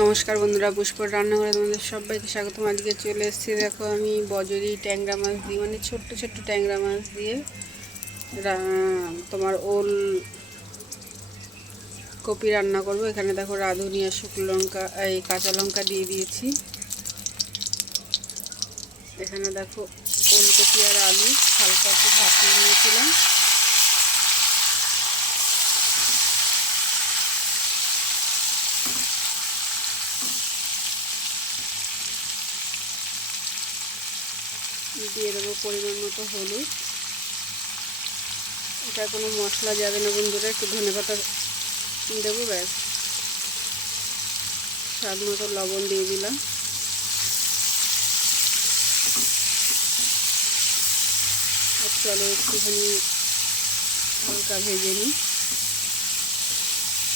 নমস্কার বন্ধুরা, পুষ্পর রান্নাঘরে তোমাদের সবাইকে স্বাগতম। আজকে চলে এসেছি, দেখো আমি বজরি ট্যাংরা মাছ দিয়ে মানে ছোট্ট ছোট্ট ট্যাংরা মাছ দিয়ে তোমার ওল কপি রান্না করব। এখানে দেখো রাঁধুনি আর শুকনো লঙ্কা, এই কাঁচা লঙ্কা দিয়ে দিয়েছি। এখানে দেখো ওলকপি আর আলু, হালকা একটু ভাপিয়ে নিয়েছিলাম। দিয়ে দেবো পরিমাণ মতো হলুদ। এটা কোনো মশলা যাবে না বন্ধুরা, একটু ধনে পাতা দেবো, ব্যাস। স্বাদ মতো লবণ দিয়ে দিলাম। চলো একটুখানি হালকা ভেজে নিই।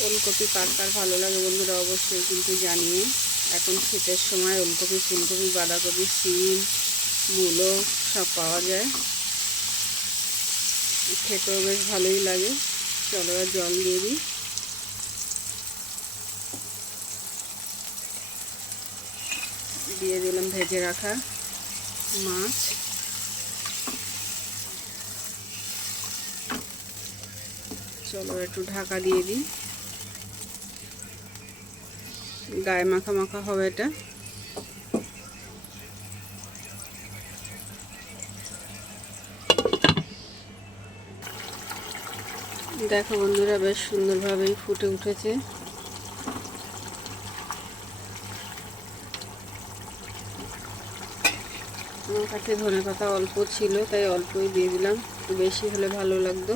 ওলকপি কার ভালো লাগে বন্ধুরা অবশ্যই কিন্তু জানিয়ে এখন শীতের সময় ওলকপি, ফুলকপি, বাঁধাকপি, সিম মূলো সব পাওয়া যায়। খেতেও বেশ ভালোই লাগে। চলো জল দিয়ে দিই। দিয়ে দিলাম ভেজে রাখা মাছ। চলো একটু ঢাকা দিয়ে দিই। গায়ে মাখা মাখা হবে এটা। দেখো বন্ধুরা, বেশ সুন্দরভাবেই ফুটে উঠেছে। আমার কাছে ধনে পাতা অল্প ছিল, তাই অল্পই দিয়ে দিলাম। একটু বেশি হলে ভালো লাগতো।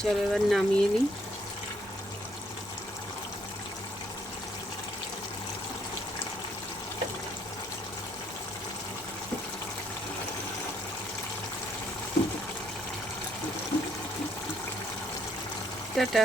চলো এবার নামিয়ে নিই। টাটা।